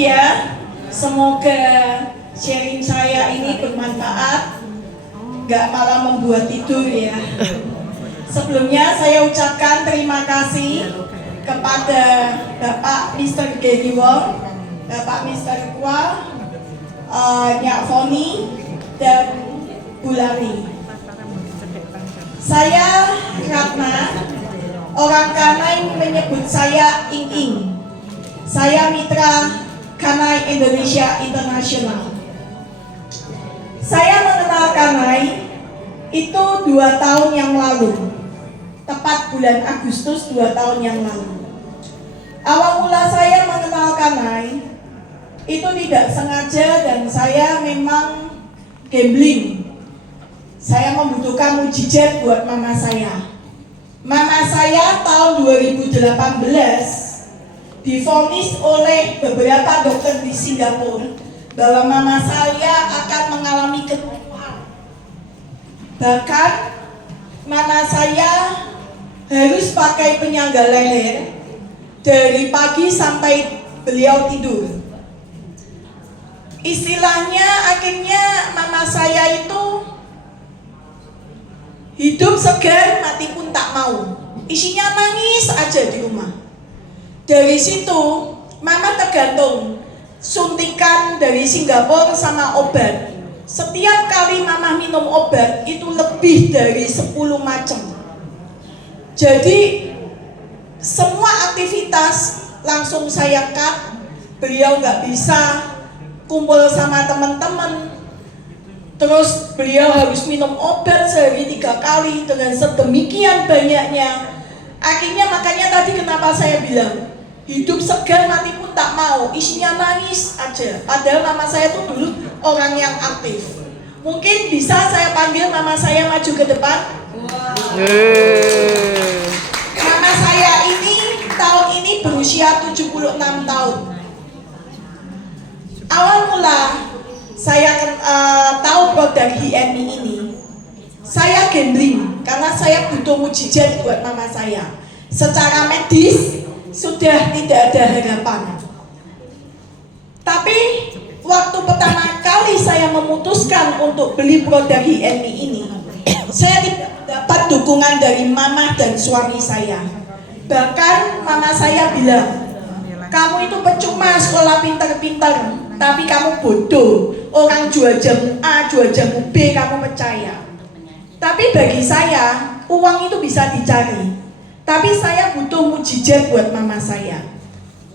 Ya, semoga sharing saya ini bermanfaat, nggak malah membuat tidur ya. Sebelumnya saya ucapkan terima kasih kepada Bapak Mr. Gary Wong, Bapak Mr. Kwa, Nyak Foni, dan Bu Lani. Saya Ratna, orang Kanai menyebut saya Ing Ing. Saya mitra Kanai Indonesia Internasional. Saya mengenal Kanai itu 2 tahun yang lalu, tepat bulan Agustus 2 tahun yang lalu. Awal mula saya mengenal Kanai itu tidak sengaja dan saya memang gambling. Saya membutuhkan mujizat buat mama saya. Mama saya tahun 2018 divonis oleh beberapa dokter di Singapura bahwa mama saya akan mengalami kelumpuhan. Bahkan mama saya harus pakai penyangga leher dari pagi sampai beliau tidur. Istilahnya akhirnya mama saya itu hidup segar, mati pun tak mau. Isinya nangis aja di rumah. Dari situ, mama tergantung suntikan dari Singapura sama obat. Setiap kali mama minum obat, itu lebih dari 10 macam. Jadi, semua aktivitas langsung saya cut. Beliau nggak bisa kumpul sama teman-teman. Terus beliau harus minum obat sehari 3 kali dengan sedemikian banyaknya. Akhirnya makanya tadi kenapa saya bilang hidup segar mati pun tak mau, isinya nangis aja. Padahal mama saya tuh dulu orang yang aktif. Mungkin bisa saya panggil mama saya maju ke depan. Mama saya ini tahun ini berusia 76 tahun. Awal mula saya tahu produk HMI ini, saya gambling karena saya butuh mujizat buat mama saya. Secara medis sudah tidak ada harapan. Tapi waktu pertama kali saya memutuskan untuk beli produk HMI ini, saya tidak dapat dukungan dari mama dan suami saya. Bahkan mama saya bilang, kamu itu percuma sekolah pintar-pintar, tapi kamu bodoh. Orang jual jamu A, jual jamu B, kamu percaya. Tapi bagi saya, uang itu bisa dicari. Tapi saya butuh mujizat buat mama saya.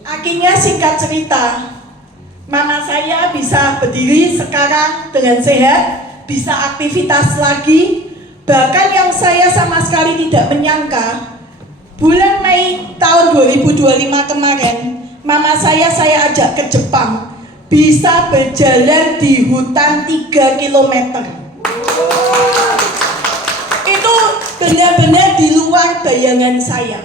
Akhirnya singkat cerita, mama saya bisa berdiri sekarang dengan sehat, bisa aktivitas lagi. Bahkan yang saya sama sekali tidak menyangka, bulan Mei tahun 2025 kemarin, mama saya ajak ke Jepang, bisa berjalan di hutan 3 km. Itu benar-benar di luar bayangan saya.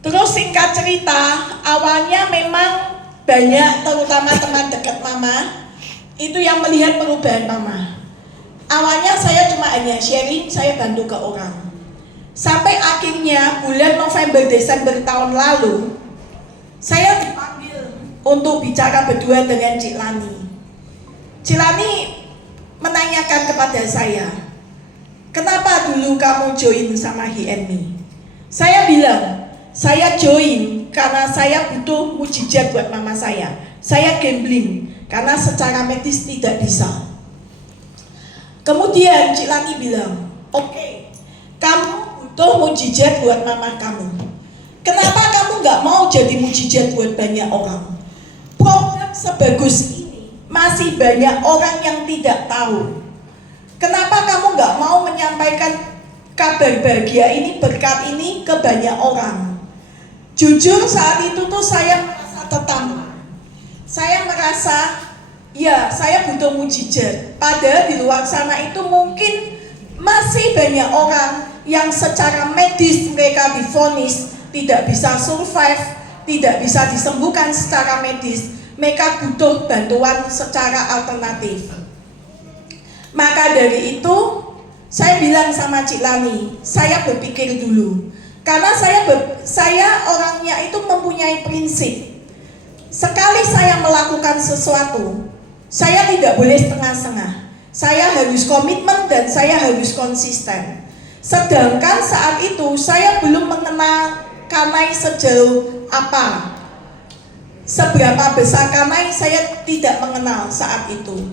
Terus singkat cerita, awalnya memang banyak, terutama teman dekat mama, itu yang melihat perubahan mama. Awalnya saya cuma hanya sharing, saya bantu ke orang. Sampai akhirnya bulan November Desember tahun lalu, saya dipanggil untuk bicara berdua dengan Cik Lani. Cik Lani menanyakan kepada saya, kenapa dulu kamu join sama HMI? Saya bilang, saya join karena saya butuh mujizat buat mama saya. Saya gambling karena secara medis tidak bisa. Kemudian Cik Lani bilang, oke, kamu butuh mujizat buat mama kamu. Kenapa kamu nggak mau jadi mujizat buat banyak orang? Produk sebagus ini masih banyak orang yang tidak tahu. Kenapa kamu nggak mau menyampaikan kabar bahagia ini, berkat ini ke banyak orang? Jujur saat itu tuh saya merasa tertampar. Saya merasa, ya saya butuh mujizat. Padahal di luar sana itu mungkin masih banyak orang yang secara medis mereka divonis tidak bisa survive, tidak bisa disembuhkan secara medis. Mereka butuh bantuan secara alternatif. Maka dari itu saya bilang sama Cik Lani, saya berpikir dulu. Karena saya orangnya itu mempunyai prinsip. Sekali saya melakukan sesuatu, saya tidak boleh setengah-setengah. Saya harus komitmen dan saya harus konsisten. Sedangkan saat itu saya belum mengenal Kanai sejauh apa. Seberapa besar Kanai saya tidak mengenal saat itu.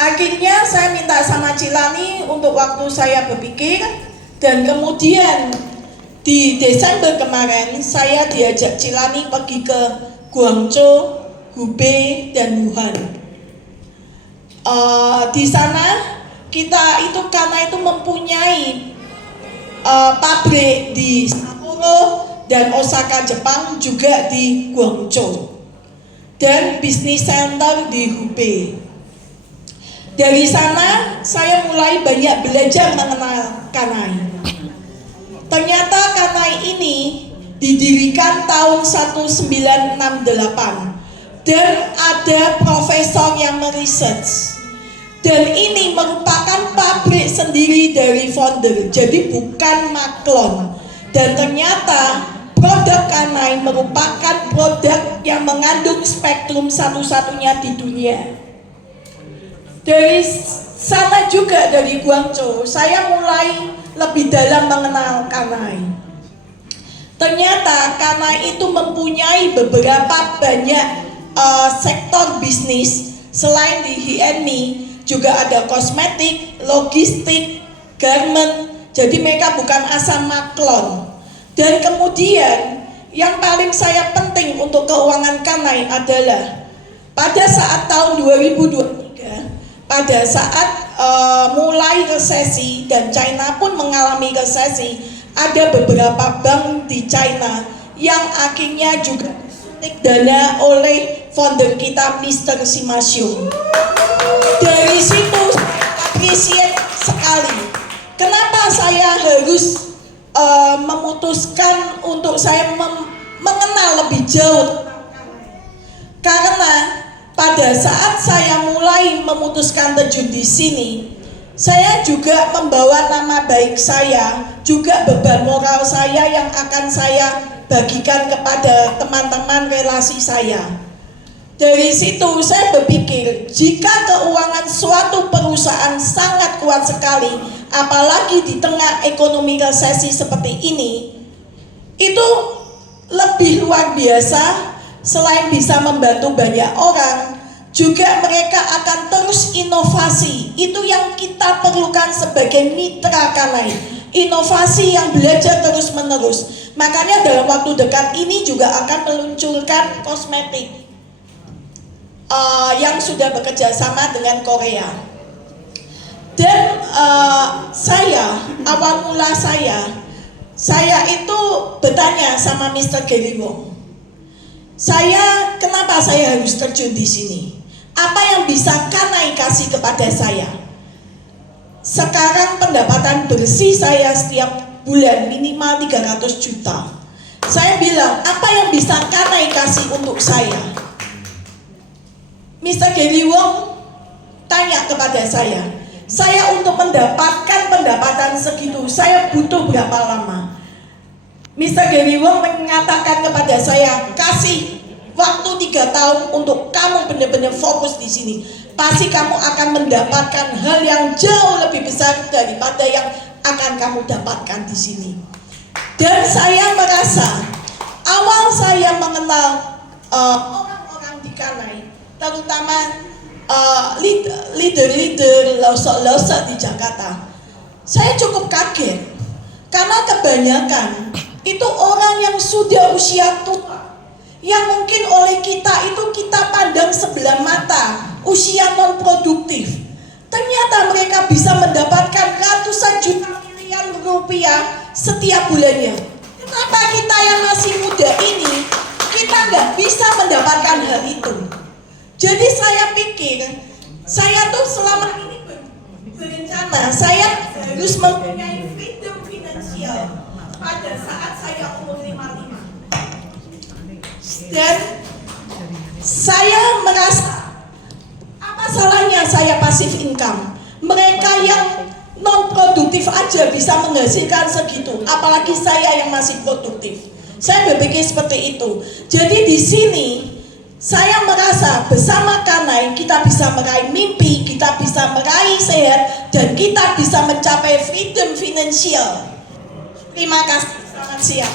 Akhirnya saya minta sama Cilani untuk waktu saya berpikir, dan kemudian di Desember kemarin saya diajak Cilani pergi ke Guangzhou, Hubei, dan Wuhan. Di sana kita itu karena itu mempunyai pabrik di Sapporo dan Osaka Jepang, juga di Guangzhou, dan bisnis center di Hubei. Dari sana saya mulai banyak belajar mengenal Kanai. Ternyata Kanai ini didirikan tahun 1968 dan ada profesor yang meresearch. Dan ini merupakan pabrik sendiri dari founder, jadi bukan maklon. Dan ternyata produk Kanai merupakan produk yang mengandung spektrum satu-satunya di dunia. Dari sana juga, dari Guangzhou, saya mulai lebih dalam mengenal Kanai. Ternyata Kanai itu mempunyai beberapa banyak sektor bisnis. Selain di HNMI, juga ada kosmetik, logistik, garment. Jadi mereka bukan asal maklon. Dan kemudian yang paling saya penting untuk keuangan Kanai adalah pada saat tahun 2023, pada saat mulai resesi dan China pun mengalami resesi, ada beberapa bank di China yang akhirnya juga disuntik dana oleh founder kita, Mr. Sima Xiong. Dari situ saya appreciate sekali. Kenapa saya harus memutuskan untuk saya mengenal lebih jauh? Karena pada saat saya mulai memutuskan terjun di sini, saya juga membawa nama baik saya, juga beban moral saya yang akan saya bagikan kepada teman-teman relasi saya. Dari situ saya berpikir, jika keuangan suatu perusahaan sangat kuat sekali, apalagi di tengah ekonomi resesi seperti ini, itu lebih luar biasa. Selain bisa membantu banyak orang, juga mereka akan terus inovasi. Itu yang kita perlukan sebagai mitra Kanai. Inovasi yang belajar terus menerus. Makanya dalam waktu dekat ini juga akan meluncurkan kosmetik yang sudah bekerja sama dengan Korea. Dan awal mula saya itu bertanya sama Mr. Gary Wong. Kenapa saya harus terjun di sini? Apa yang bisa Kanai kasih kepada saya? Sekarang pendapatan bersih saya setiap bulan minimal 300 juta. Saya bilang, apa yang bisa Kanai kasih untuk saya? Mr. Gary Wong tanya kepada saya untuk mendapatkan pendapatan segitu, saya butuh berapa lama? Mr. Gary Wong mengatakan kepada saya, kasih waktu 3 tahun untuk kamu benar-benar fokus di sini. Pasti kamu akan mendapatkan hal yang jauh lebih besar daripada yang akan kamu dapatkan di sini. Dan saya merasa, awal saya mengenal orang-orang di Kanai, terutama leader-leader losok-losok di Jakarta, saya cukup kaget. Karena kebanyakan itu orang yang sudah usia tua, yang mungkin oleh kita itu kita pandang sebelah mata, usia non produktif. Ternyata mereka bisa mendapatkan ratusan juta miliar rupiah setiap bulannya. Kenapa kita yang masih muda ini kita nggak bisa mendapatkan hal itu? Jadi saya pikir, saya tuh selama ini berencana saya harus mempunyai freedom finansial pada saat saya umur 55. Dan saya merasa, apa salahnya saya passive income? Mereka yang non produktif aja bisa menghasilkan segitu, apalagi saya yang masih produktif. Saya berpikir seperti itu. Jadi di sini Saya merasa bersama Kanai kita bisa meraih mimpi, kita bisa meraih sehat, dan kita bisa mencapai freedom finansial. Terima kasih, selamat siang.